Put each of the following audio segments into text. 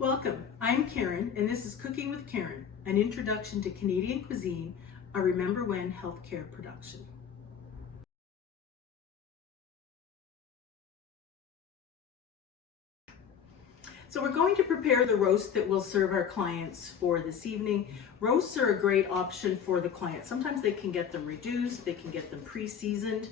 Welcome, I'm Karen, and this is Cooking with Karen, an introduction to Canadian cuisine, a Remember When healthcare production. So we're going to prepare the roast that we'll serve our clients for this evening. Roasts are a great option for the client. Sometimes they can get them reduced, they can get them pre-seasoned,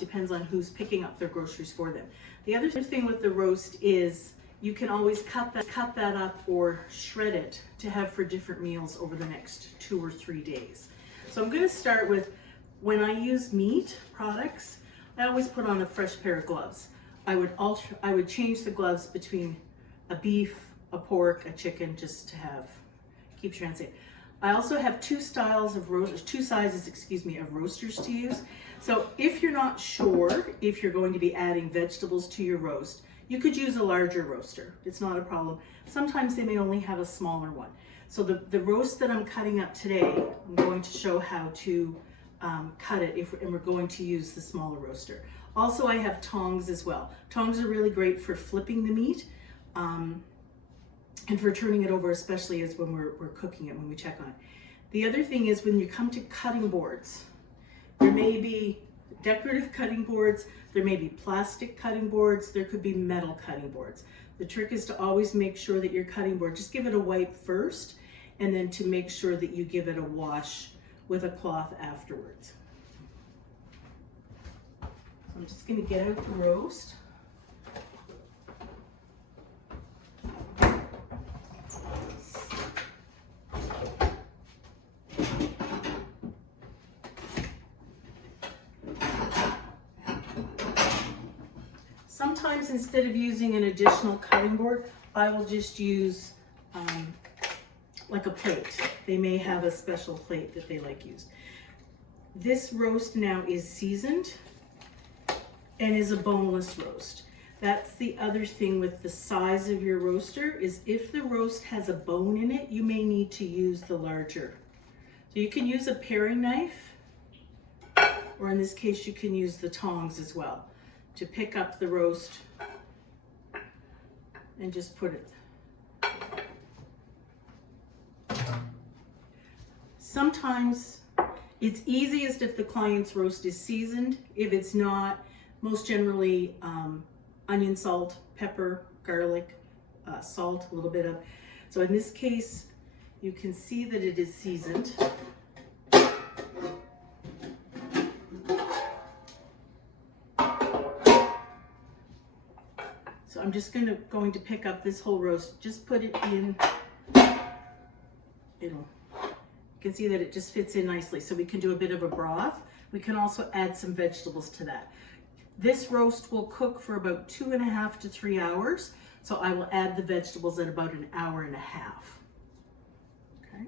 depends on who's picking up their groceries for them. The other thing with the roast is you can always cut that up or shred it to have for different meals over the next 2 or 3 days. So I'm going to start with, when I use meat products, I always put on a fresh pair of gloves. I would change the gloves between a beef, a pork, a chicken, just to keep transit. I also have two sizes of roasters to use. So if you're not sure if you're going to be adding vegetables to your roast, you could use a larger roaster. It's not a problem. Sometimes they may only have a smaller one. So the roast that I'm cutting up today, I'm going to show how to cut it and we're going to use the smaller roaster. Also, I have tongs as well. Tongs are really great for flipping the meat and for turning it over, especially as when we're cooking it, when we check on it. The other thing is when you come to cutting boards, there may be decorative cutting boards, there may be plastic cutting boards, there could be metal cutting boards. The trick is to always make sure that your cutting board, just give it a wipe first, and then to make sure that you give it a wash with a cloth afterwards. So I'm just going to get out the roast. Sometimes instead of using an additional cutting board, I will just use like a plate. They may have a special plate that they like used. This roast now is seasoned and is a boneless roast. That's the other thing with the size of your roaster, is if the roast has a bone in it, you may need to use the larger. So you can use a paring knife, or in this case, you can use the tongs as well to pick up the roast and just put it. Sometimes it's easiest if the client's roast is seasoned. If it's not, most generally onion salt, pepper, garlic, salt, a little bit of. So in this case, you can see that it is seasoned. So I'm just going to pick up this whole roast, just put it in, you can see that it just fits in nicely. So we can do a bit of a broth. We can also add some vegetables to that. This roast will cook for about 2.5 to 3 hours. So I will add the vegetables at about 1.5 hours. Okay.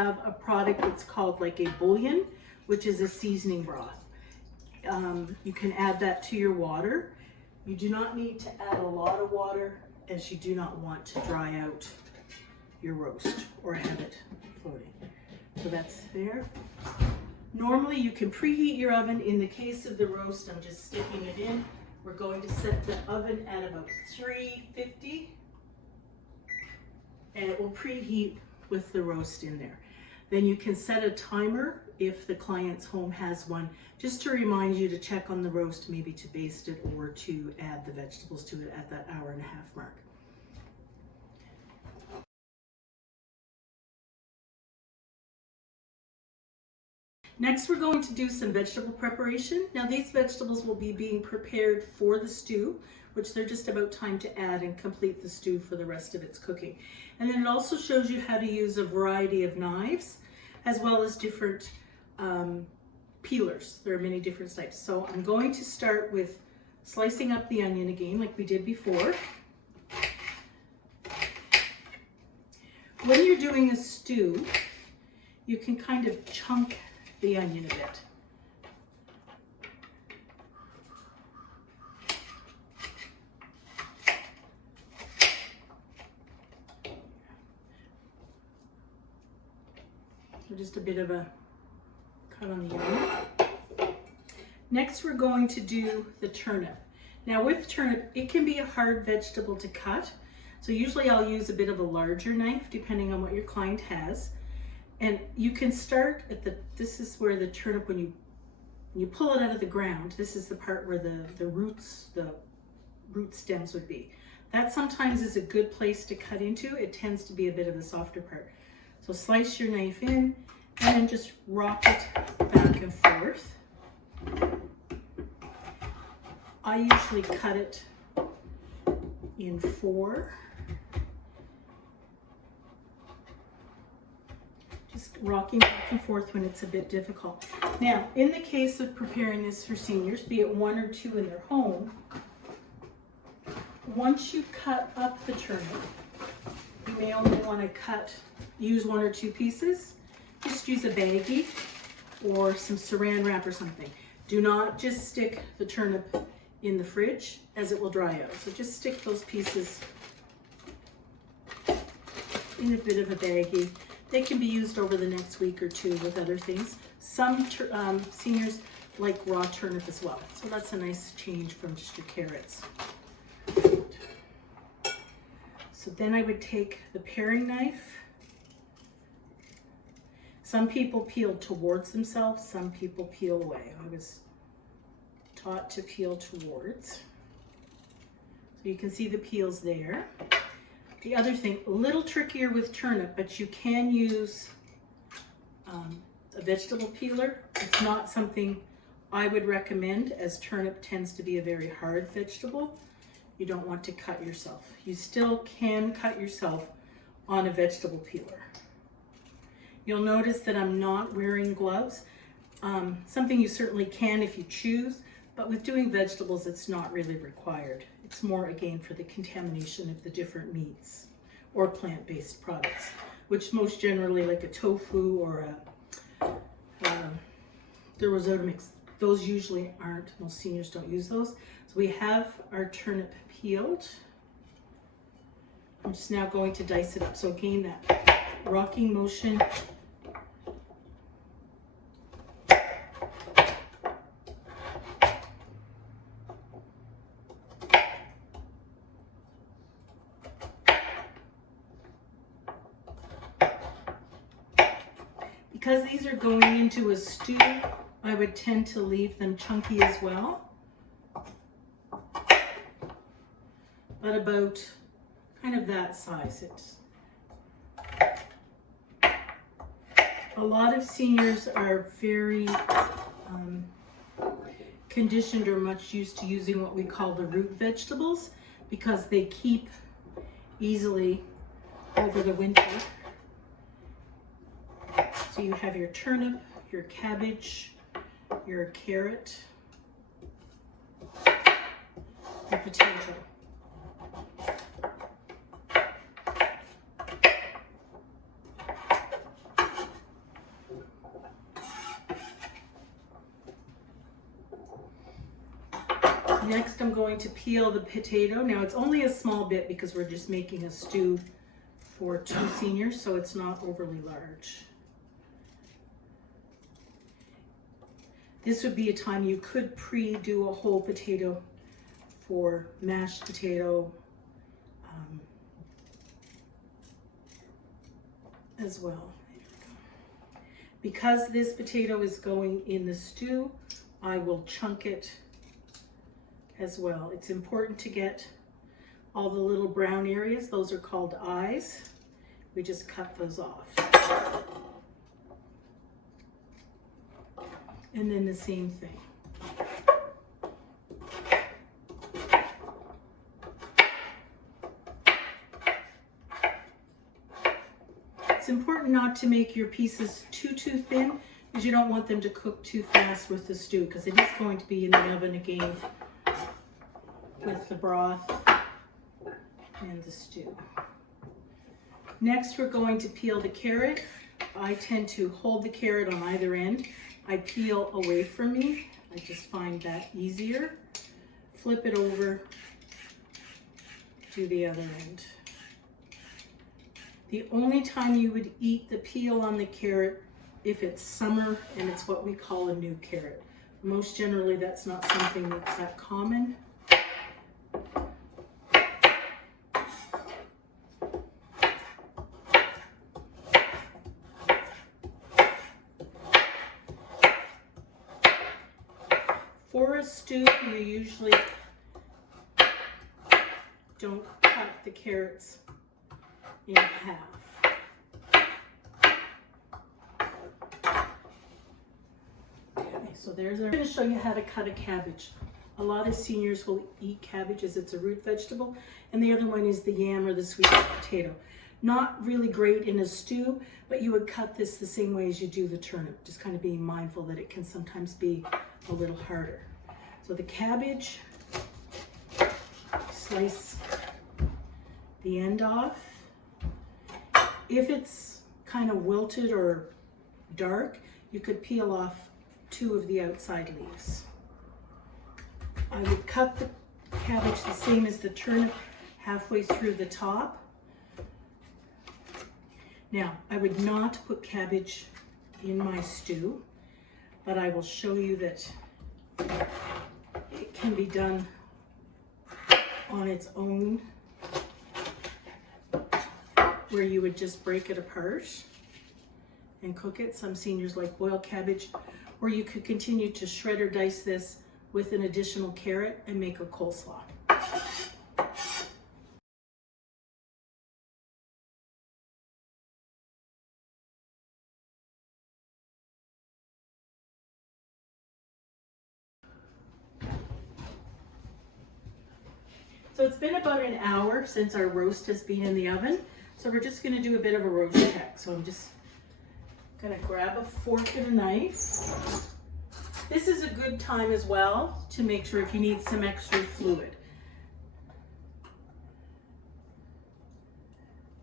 I have a product that's called like a bouillon, which is a seasoning broth. You can add that to your water. You do not need to add a lot of water, as you do not want to dry out your roast or have it floating. So that's there. Normally you can preheat your oven. In the case of the roast, I'm just sticking it in. We're going to set the oven at about 350, and it will preheat with the roast in there. Then you can set a timer if the client's home has one, just to remind you to check on the roast, maybe to baste it or to add the vegetables to it at that 1.5 hour mark. Next, we're going to do some vegetable preparation. Now these vegetables will be being prepared for the stew, which they're just about time to add and complete the stew for the rest of its cooking. And then it also shows you how to use a variety of knives, as well as different peelers. There are many different types. So I'm going to start with slicing up the onion again, like we did before. When you're doing a stew, you can kind of chunk the onion a bit. So just a bit of a cut on the onion. Next, we're going to do the turnip. Now with turnip, it can be a hard vegetable to cut. So usually I'll use a bit of a larger knife depending on what your client has. And you can start at this is where the turnip, when you pull it out of the ground, this is the part where the root stems would be. That sometimes is a good place to cut into. It tends to be a bit of a softer part. So slice your knife in and then just rock it back and forth. I usually cut it in 4. Just rocking back and forth when it's a bit difficult. Now, in the case of preparing this for seniors, be it 1 or 2 in their home, once you cut up the turnip, you may only want to use 1 or 2 pieces. Just use a baggie or some saran wrap or something. Do not just stick the turnip in the fridge, as it will dry out. So just stick those pieces in a bit of a baggie. They can be used over the next week or 2 with other things. Some seniors like raw turnip as well. So that's a nice change from just your carrots. So then I would take the paring knife. Some people peel towards themselves, some people peel away. I was taught to peel towards. So you can see the peels there. The other thing, a little trickier with turnip, but you can use a vegetable peeler. It's not something I would recommend, as turnip tends to be a very hard vegetable. You don't want to cut yourself. You still can cut yourself on a vegetable peeler. You'll notice that I'm not wearing gloves. Something you certainly can if you choose, but with doing vegetables, it's not really required. It's more, again, for the contamination of the different meats or plant-based products, which most generally, like a tofu or the risotto mix, those usually aren't. Most seniors don't use those. So we have our turnip peeled. I'm just now going to dice it up. So again, that rocking motion. Because these are going into a stew, I would tend to leave them chunky as well. But about kind of that size. A lot of seniors are very conditioned or much used to using what we call the root vegetables, because they keep easily over the winter. So you have your turnip, your cabbage, your carrot, your potato. Next, I'm going to peel the potato. Now, it's only a small bit because we're just making a stew for 2 seniors, so it's not overly large. This would be a time you could pre-do a whole potato for mashed potato as well. Because this potato is going in the stew, I will chunk it as well. It's important to get all the little brown areas. Those are called eyes. We just cut those off. And then the same thing. It's important not to make your pieces too thin, because you don't want them to cook too fast with the stew, because it is going to be in the oven again with the broth and the stew. Next, we're going to peel the carrot. I tend to hold the carrot on either end. I peel away from me. I just find that easier. Flip it over to the other end. The only time you would eat the peel on the carrot if it's summer and it's what we call a new carrot. Most generally, that's not something that's that common. For a stew, you usually don't cut the carrots in half. Okay, so there's our... I'm going to show you how to cut a cabbage. A lot of seniors will eat cabbage as it's a root vegetable, and the other one is the yam or the sweet potato. Not really great in a stew, but you would cut this the same way as you do the turnip, just kind of being mindful that it can sometimes be a little harder. So the cabbage, slice the end off. If it's kind of wilted or dark, you could peel off 2 of the outside leaves. I would cut the cabbage the same as the turnip, halfway through the top. Now, I would not put cabbage in my stew, but I will show you that it can be done on its own, where you would just break it apart and cook it. Some seniors like boiled cabbage, or you could continue to shred or dice this with an additional carrot and make a coleslaw. So it's been about an hour since our roast has been in the oven. So we're just gonna do a bit of a roast check. So I'm just gonna grab a fork and a knife. This is a good time as well to make sure if you need some extra fluid.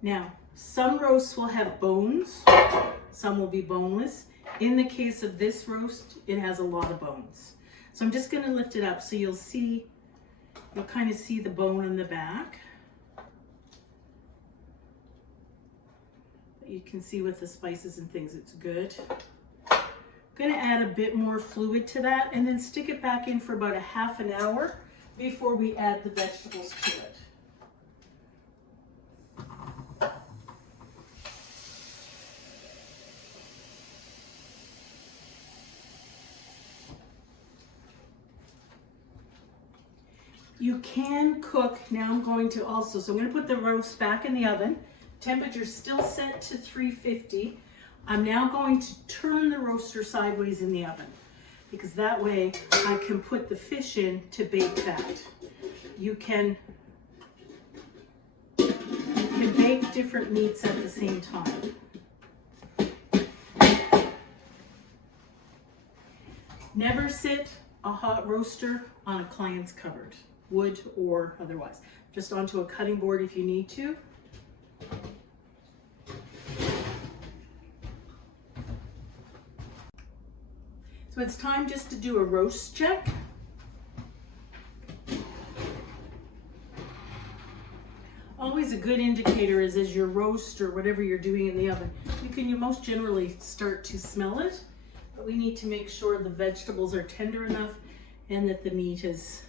Now, some roasts will have bones, some will be boneless. In the case of this roast, it has a lot of bones. So I'm just gonna lift it up so you'll kind of see the bone in the back. You can see with the spices and things, it's good. I'm gonna add a bit more fluid to that and then stick it back in for about a half an hour before we add the vegetables to it. You can cook, now I'm going to also, so I'm going to put the roast back in the oven. Temperature still set to 350. I'm now going to turn the roaster sideways in the oven because that way I can put the fish in to bake that. You can bake different meats at the same time. Never sit a hot roaster on a client's cupboard, wood or otherwise. Just onto a cutting board if you need to. So it's time just to do a roast check. Always a good indicator is as your roast or whatever you're doing in the oven, you most generally start to smell it, but we need to make sure the vegetables are tender enough and that the meat is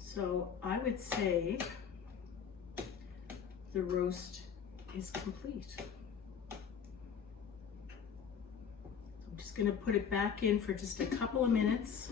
so I would say the roast is complete. I'm just going to put it back in for just a couple of minutes.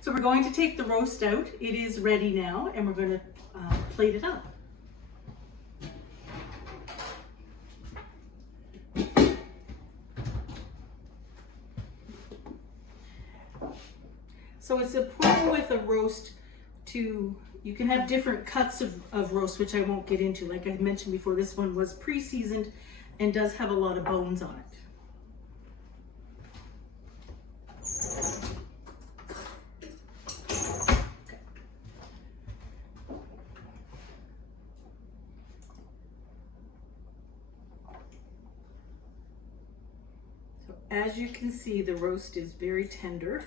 So we're going to take the roast out. It is ready now, and we're going to plate it up. So it's important with a roast to, you can have different cuts of roast, which I won't get into. Like I mentioned before, this one was pre-seasoned and does have a lot of bones on it. As you can see, the roast is very tender.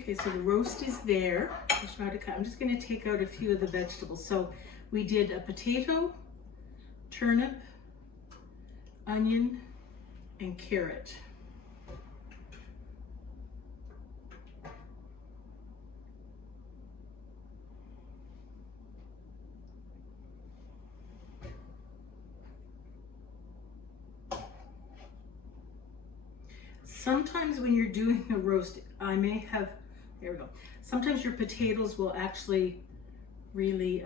Okay, so the roast is there. I'm just going to take out a few of the vegetables. So we did a potato, turnip, onion, and carrot. Sometimes when you're doing a roast, there we go. Sometimes your potatoes will actually really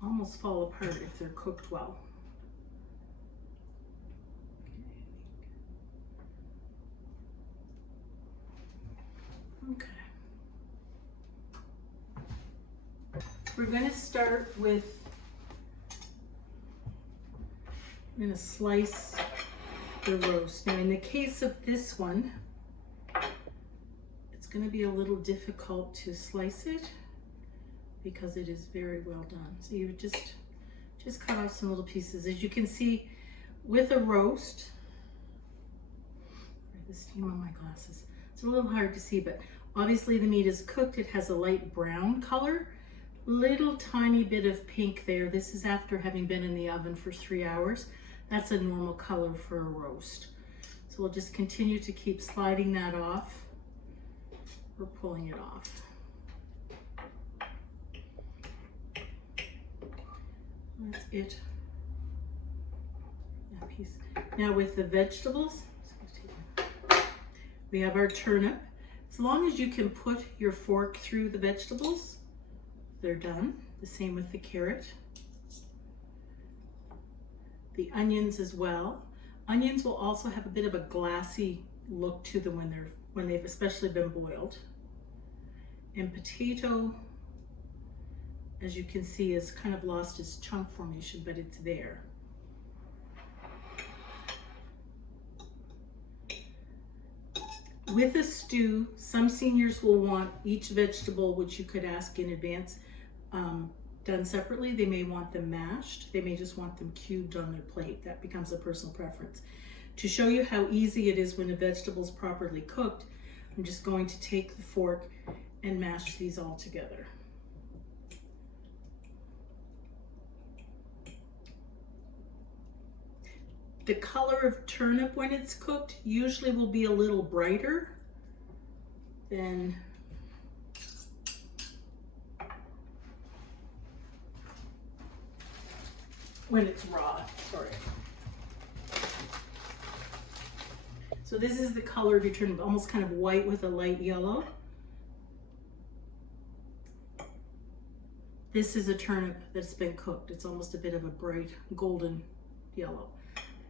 almost fall apart if they're cooked well. Okay. We're going to start with, I'm going to slice the roast. Now in the case of this one, it's going to be a little difficult to slice it because it is very well done. So you would just cut off some little pieces. As you can see with a roast, the steam on my glasses, it's a little hard to see, but obviously the meat is cooked. It has a light brown color, little tiny bit of pink there. This is after having been in the oven for 3 hours. That's a normal color for a roast. So we'll just continue to keep sliding that off or pulling it off. That's it. That piece. Now with the vegetables, we have our turnip. As long as you can put your fork through the vegetables, they're done. The same with the carrot. The onions as well. Onions will also have a bit of a glassy look to them when they've especially been boiled. And potato, as you can see, has kind of lost its chunk formation, but it's there. With a stew, some seniors will want each vegetable, which you could ask in advance, done separately. They may want them mashed. They may just want them cubed on their plate. That becomes a personal preference. To show you how easy it is when a vegetable is properly cooked, I'm just going to take the fork and mash these all together. The color of turnip when it's cooked usually will be a little brighter than when it's raw. Sorry. So this is the color of your turnip, almost kind of white with a light yellow. This is a turnip that's been cooked. It's almost a bit of a bright golden yellow.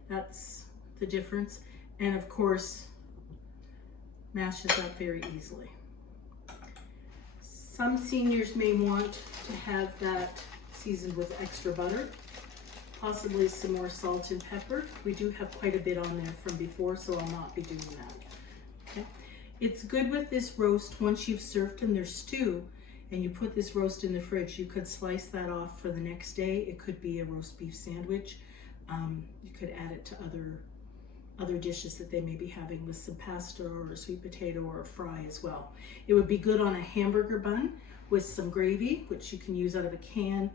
That's the difference. And of course, mashes up very easily. Some seniors may want to have that seasoned with extra butter, possibly some more salt and pepper. We do have quite a bit on there from before, so I'll not be doing that. Okay. It's good with this roast, once you've served in their stew and you put this roast in the fridge, you could slice that off for the next day. It could be a roast beef sandwich. You could add it to other dishes that they may be having with some pasta or a sweet potato or a fry as well. It would be good on a hamburger bun with some gravy, which you can use out of a can,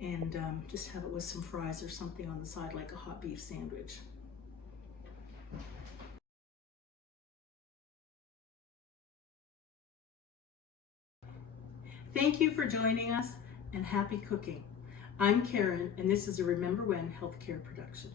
and just have it with some fries or something on the side like a hot beef sandwich. Thank you for joining us, and happy cooking. I'm Karen, and this is a Remember When Healthcare production.